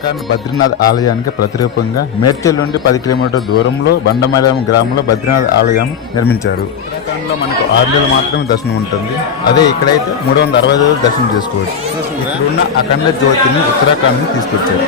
ఉత్తరాఖండ్ బద్రీనాథ్ ఆలయానికి ప్రతిరూపంగా మేడ్చల్ నుండి 10 కిలోమీటర్ల దూరంలో బండమేళం గ్రామంలో బద్రీనాథ్ ఆలయం నిర్మించారు. ఉత్తరాఖండ్ లో మనకు 6 నెలలు మాత్రమే దర్శనం ఉంటుంది. అదే ఇక్కడైతే 365 రోజులు దర్శనం చేసుకోవచ్చు. ఇక్కడ ఉన్న అఖండ జ్యోతిని ఉత్తరాఖండ్ ని తీసుకొచ్చారు.